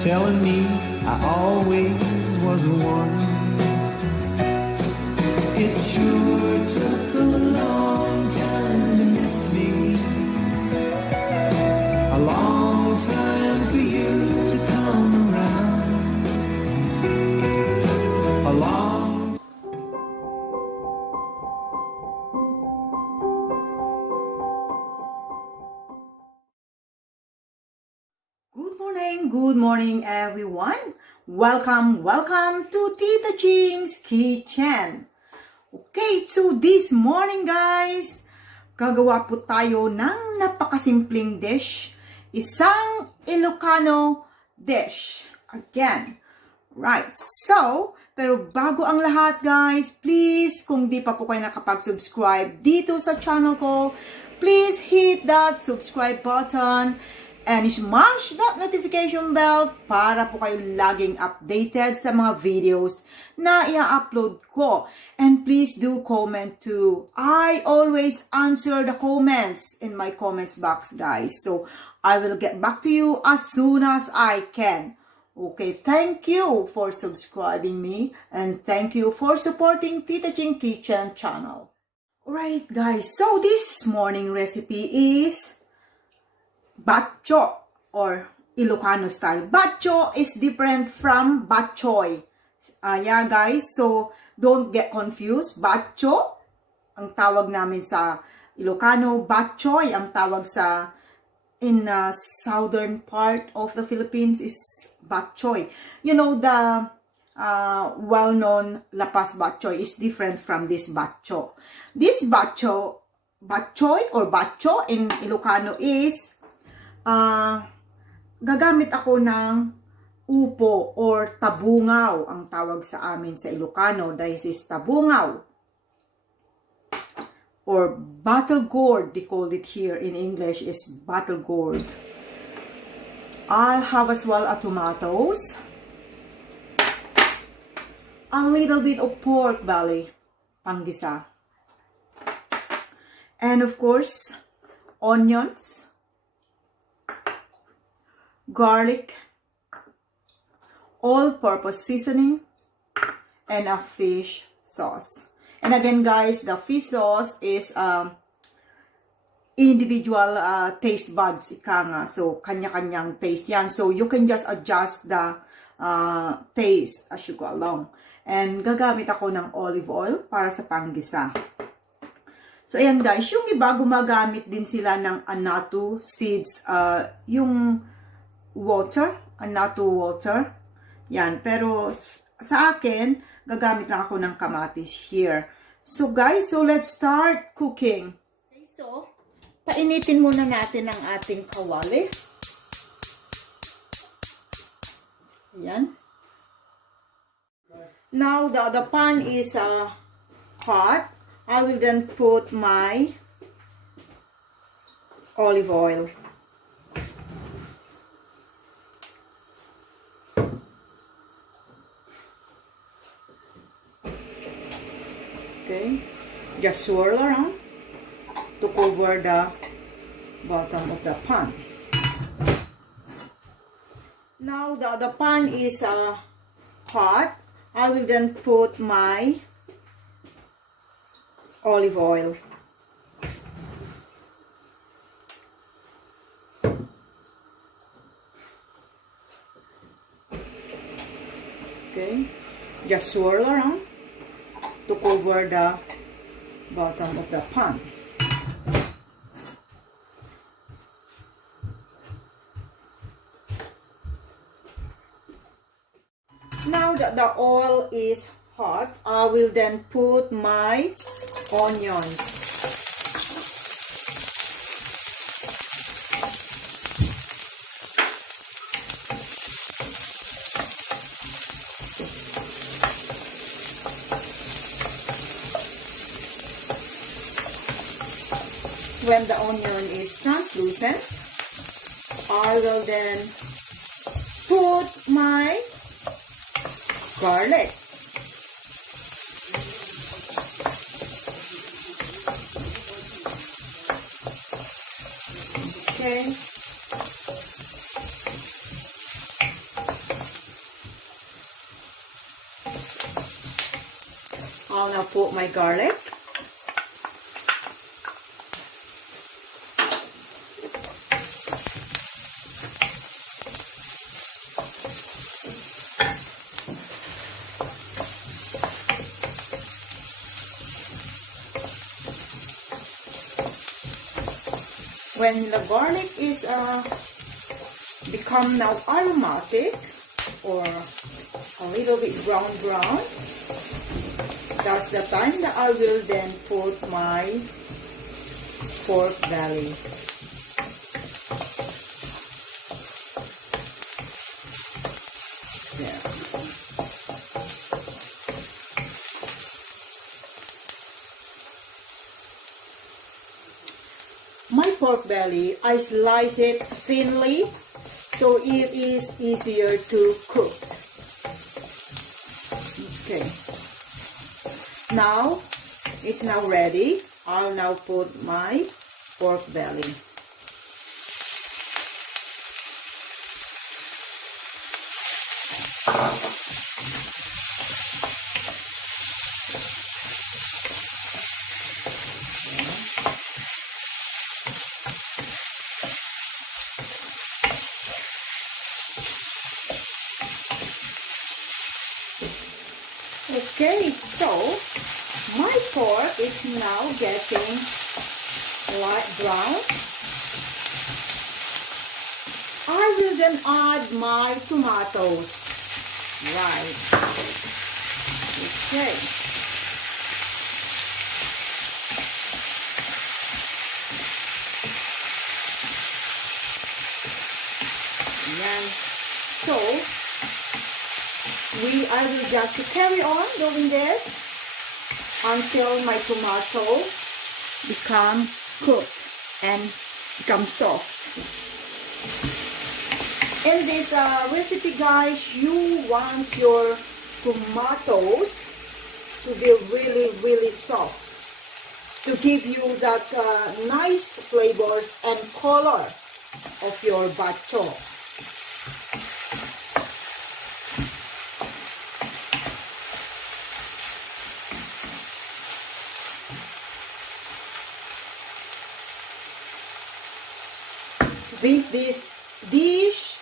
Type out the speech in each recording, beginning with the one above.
telling me I always was the one. It sure took a long time to miss me, a long time for you to come around, a long. Good morning everyone. Welcome to Tita Ching's Kitchen. Okay, so this morning guys, gagawa po tayo ng napakasimpleng dish. Isang Ilokano dish. Again. Right, so, pero bago ang lahat guys, please, kung di pa po kayo nakapag-subscribe dito sa channel ko, please hit that subscribe button and smash that notification bell para po kayo laging updated sa mga videos na i-upload ko. And please do comment too. I always answer the comments in my comments box, guys. So, I will get back to you as soon as I can. Okay, thank you for subscribing me and thank you for supporting Tita Ching Kitchen channel. Alright guys, so this morning recipe is Batso or Ilokano style. Batso is different from batchoy. Yeah guys, so don't get confused. Batso, ang tawag namin sa Ilokano. Batchoy, ang tawag sa in southern part of the Philippines is batchoy. You know, the well-known lapas batchoy is different from this batso. This batcho, batchoy or batcho in Ilocano is gagamit ako ng upo or tabungaw ang tawag sa amin sa Ilocano. This is tabungaw or battle gourd, they call it here in English is battle gourd. I'll have as well a tomatoes, a little bit of pork belly, panggisa, and of course onions, garlic, all-purpose seasoning, and a fish sauce. And again guys, the fish sauce is individual taste buds, ika nga. So, kanya-kanyang taste yan. So, you can just adjust the taste as you go along. And gagamit ako ng olive oil para sa panggisa. So, ayan guys, yung iba gumagamit din sila ng annatto seeds, yung water, annatto water. Yan, pero sa akin, gagamit lang ako ng kamatis here. So guys, so let's start cooking. Okay, so, painitin muna natin ang ating kawali. Yan. Now, the pan is hot. I will then put my olive oil. Okay, just swirl around to cover the bottom of the pan. Now the pan is hot. I will then put my olive oil. Okay, just swirl around to cover the bottom of the pan. Now that the oil is hot, I will then put my onions. When the onion is translucent, I will then put my garlic. Okay. I'll now put my garlic. When the garlic is become now aromatic or a little bit brown, that's the time that I will then put my pork belly. There. My pork belly, I slice it thinly so it is easier to cook. Okay. Now, it's now ready. I'll now put my pork belly. Okay, so my pork is now getting light brown. I will then add my tomatoes. Right. Okay. And so I will just carry on doing this until my tomato become cooked and become soft. In this recipe, guys, you want your tomatoes to be really soft to give you that nice flavors and color of your batso. This dish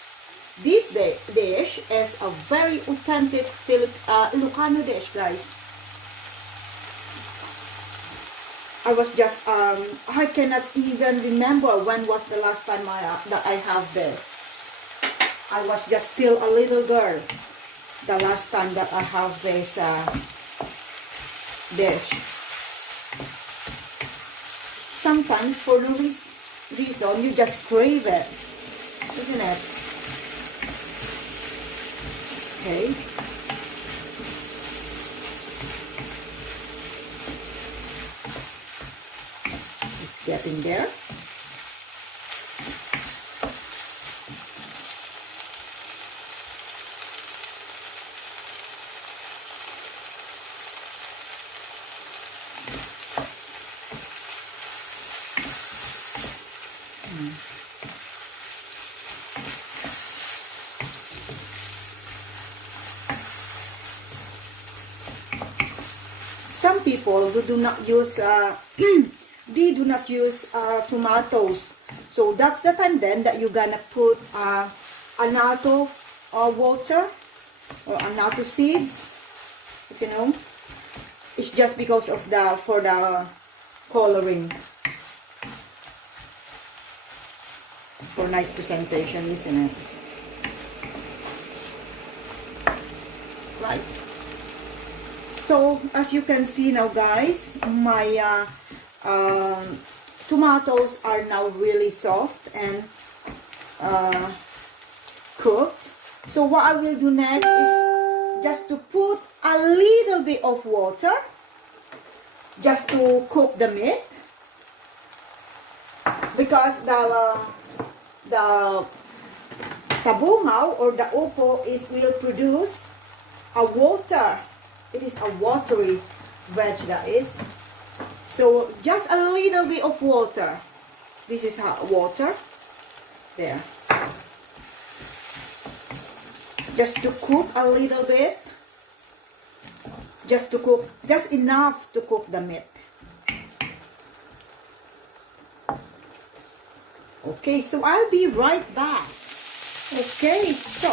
is a very authentic Ilokano dish, guys. I was just I cannot even remember when was the last time that I have this. I was just still a little girl the last time that I have this dish. Sometimes for no reason you just crave it, isn't it? Okay. It's getting there. Some people who do not use they do not use tomatoes, so that's the time then that you're gonna put annatto water or annatto seeds, if you know. It's just because of the coloring, for nice presentation, isn't it? Right. So as you can see now, guys, my tomatoes are now really soft and cooked. So what I will do next is just to put a little bit of water just to cook the meat, because the tabungaw or the upo will produce a water. It is a watery veg, that is. So just a little bit of water. This is water. There. Just to cook a little bit. just to cook, just enough to cook the meat. Okay, so I'll be right back. Okay, so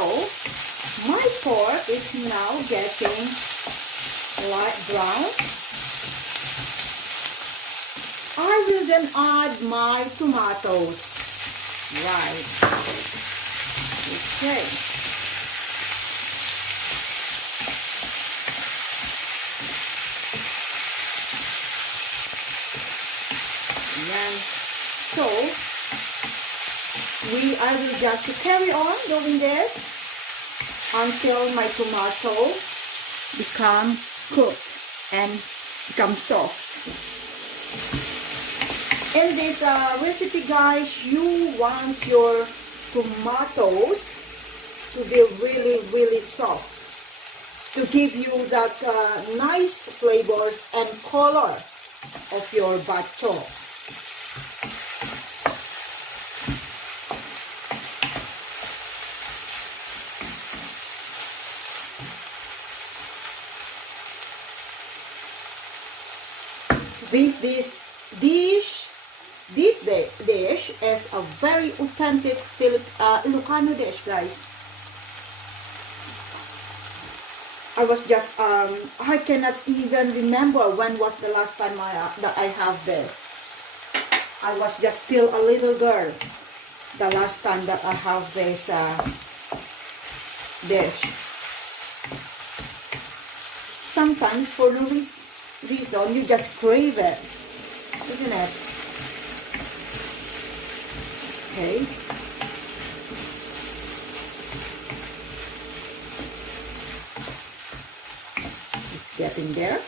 my pork is now getting light brown. I will then add my tomatoes. Right. Okay. Yan. So, I will just carry on doing this until my tomato become cooked and become soft. In this recipe, guys, you want your tomatoes to be really soft to give you that nice flavors and color of your batso. This dish is a very authentic Ilokano dish, guys. I was just I cannot even remember when was the last time that I have this. I was just still a little girl the last time that I have this dish. Sometimes for no reason you just crave it, isn't it? Okay. It's getting there.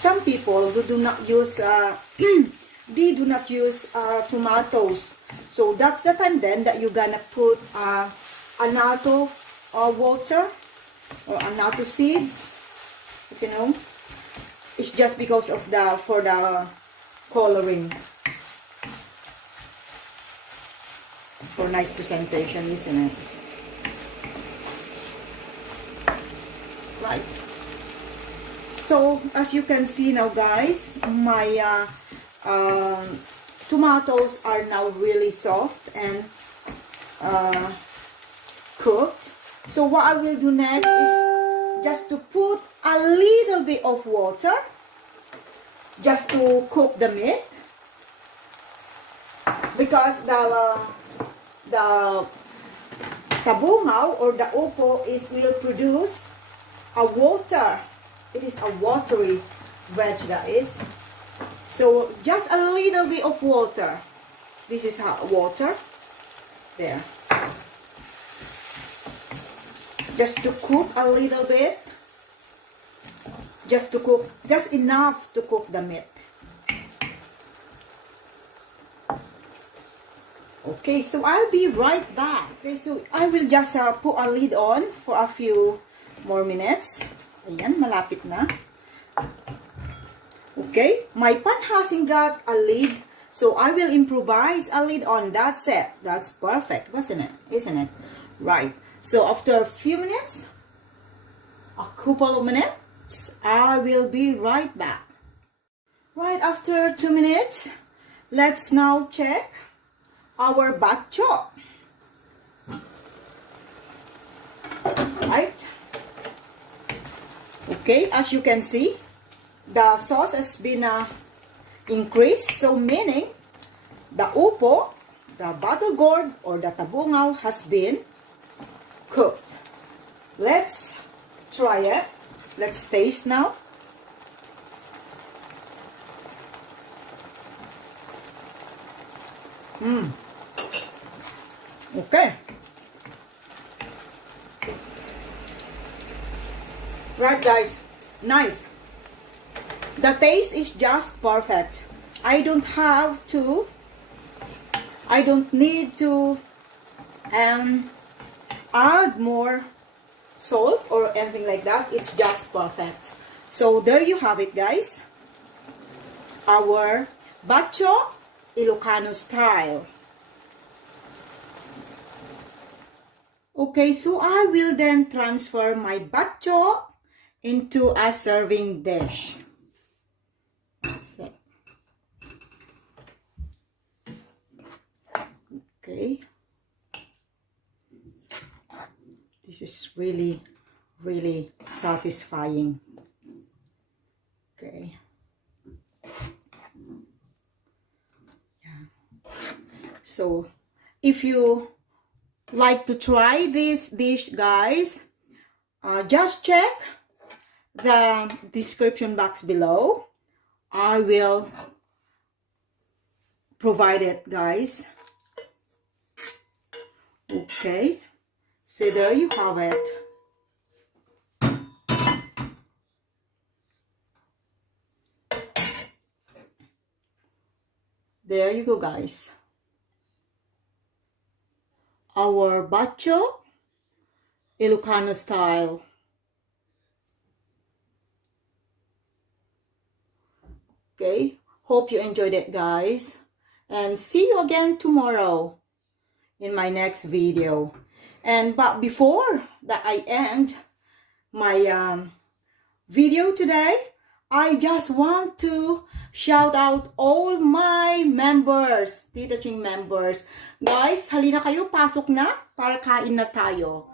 Some people who do not use they do not use tomatoes, so that's the time then that you're gonna put annatto water or annatto seeds, you know. It's just because of for the coloring, for nice presentation, isn't it? Right. So, as you can see now, guys, my tomatoes are now really soft and cooked. So, what I will do next is just to put a little bit of water just to cook the meat, because the tabungaw or the upo will produce a water. It is a watery veg, that is. So just a little bit of water. This is water. There. Just to cook a little bit. Just to cook, just enough to cook the meat. Okay, so I'll be right back. Okay, so I will just put a lid on for a few more minutes. Ayan, malapit na. Okay, my pan hasn't got a lid, so I will improvise a lid on. That's it. That's perfect, wasn't it? Isn't it? Right. So after a few minutes, a couple of minutes, I will be right back. Right after 2 minutes, let's now check our batso. Right. Okay, as you can see, the sauce has been increased, so meaning the upo, the battle gourd or the tabungaw has been cooked. Let's try it. Let's taste now. Okay. Right, guys, nice. The taste is just perfect. I don't need to add more salt or anything like that. It's just perfect. So there you have it, guys. Our Batso Ilokano style. Okay, so I will then transfer my Batso into a serving dish. That's it. Okay. This is really, really satisfying. Okay. Yeah. So, if you like to try this dish, guys, just check the description box below. I will provide it, guys. Okay. So there you have it. There you go, guys. Our Batso Ilokano style. Okay, hope you enjoyed it, guys. And see you again tomorrow in my next video. But before that I end my video today, I just want to shout out all my members, Tita Ching members. Guys, halina kayo, pasok na para kain na tayo.